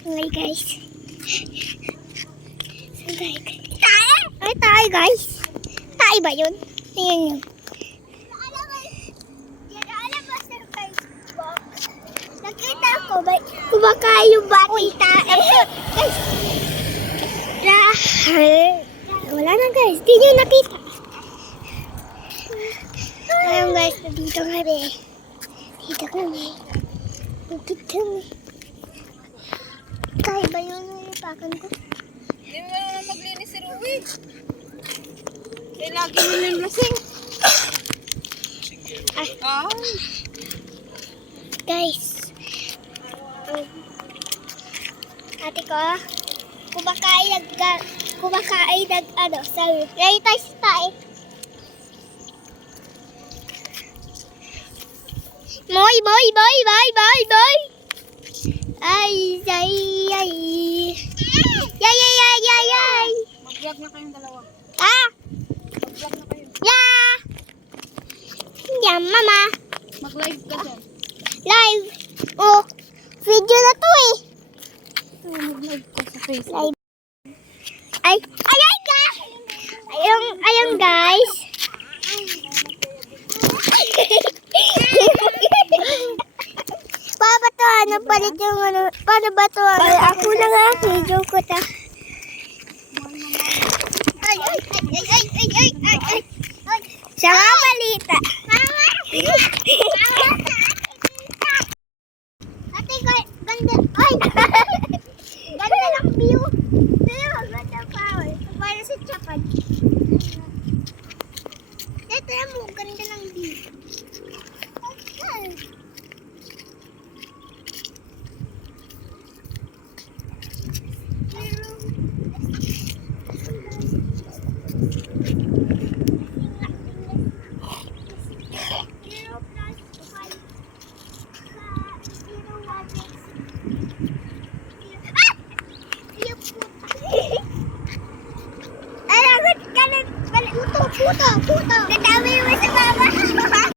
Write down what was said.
Hi guys. Saan tayo? Tayo? Ay tayo guys. Tayo ba yun? Tingnan nyo. Nakita ko ba? Kumakain yung bati tayo. Guys. Wala na guys. Di nyo nakita. Ayun guys. Dito kami. Dito kami. Dito kami. Kaya ba yun yung ipakan ko? Hindi mo na maglinis si Ruby. Kaya lagi mo yung lasing. Guys. Ate ko. Kumakain nag ano. Sabi. Later tayo. Boy. Ay. Yay. Mag-vlog na kayong dalawa. Mag-vlog na kayo. Yeah, mama. Mag-live ka dyan. Live. Oh, video na to eh. Mag-live ka sa Facebook. Live. Ayun guys. Paano ba to? Ano palit yung ano? Paano ba to? Ako na nga. Video ko ta. Ay. Siya nga malita. Mama. Ate, ganda. Ay. Ganda ng view. Pero ganda pa. Para sa Japan. Ito mo, ganda ng view. Puto. Nadami